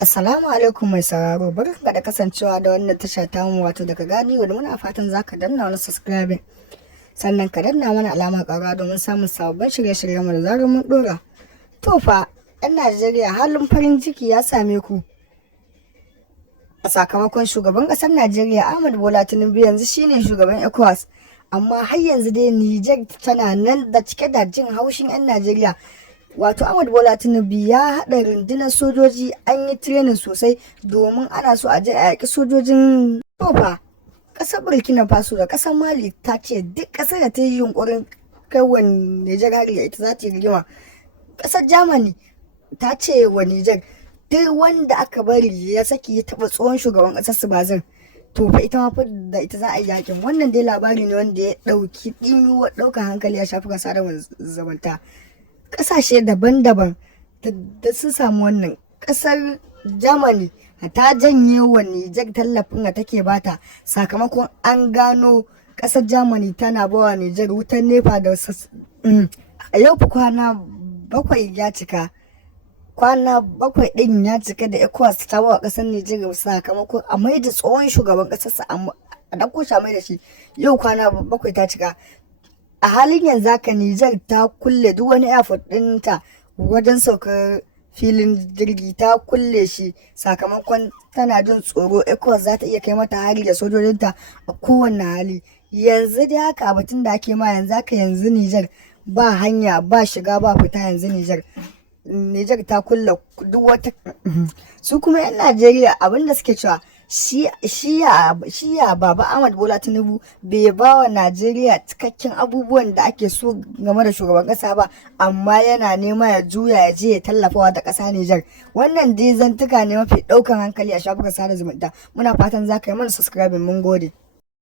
Assalamu alaikum mai sauraro, barka da kasancewa da wannan tasha tamu wato daga gani wanda muna fatan za ka danna wani subscribe sannan ka danna mana alama ƙara domin samun sababbin shirye-shiryen mu da zarar mun dora. To fa, 'yan Najeriya halin farin ciki ya same ku a sakamakon shugaban ƙasar Najeriya Ahmad Bola Tinubu yanzu shine shugaban ECOWAS, amma har yanzu dai Niger tana nan da cike da jin haushin 'yan Najeriya. Wato Ahmad Bola Tinubu ya haɗa rundunar sojoji, an yi training sosai domin ana so a je a yaƙi sojojin tofa. Ƙasar Burkina Faso da ƙasar Mali ta ce duk ƙasar da ta yi yunƙurin kai wa Nijar hari ita za ta yi rigima. Ƙasar Germany ta ce wa Nijar duk wanda aka bari ya saki ya taɓa tsohon shugaban ƙasar su Bazin, to fa ita ma fa da ita za a yi yaƙin. Wannan dai labari ne wanda ya ɗauki ɗimuwar ɗaukar hankali a shafukan sada zumunta. Ƙasashe daban-daban da sun samu wannan. Ƙasar Germany ta janye wa Nijar tallafin da take bata sakamakon an gano ƙasar Germany tana bawa Nijar wutar nefa da a yau kwana bakwai ya cika. Kwana bakwai ɗin ya cika da ECOWAS ta bawa ƙasar Nijar sakamakon a maida tsohon shugaban ƙasarsa a ɗauko shi a maida shi. Yau kwana bakwai ta cika. A halin yanzu haka Nijar ta kulle duk wani airport ɗinta wajen saukar filin jirgi, ta kulle shi sakamakon tana jin tsoro ECOWAS za ta iya kai mata hari da sojojinta a kowane hali. Yanzu dai haka batun da ake ma yanzu Nijar ba hanya, ba shiga, ba fita. Yanzu Nijar ta kulle duk wata su kuma 'yan Najeriya abinda suke cewa shiya Baba Ahmad Bola Tinubu bai ba wa Najeriya cikakken abubuwan da ake so game da shugaban kasa ba, amma yana nema ya juya ya je ya tallafawa da kasa Nijar. Wannan dai zantuka ne mafi ɗaukan hankali a shafukan sada zumunta. Muna fatan za ka yi mana subscribe. Mun gode.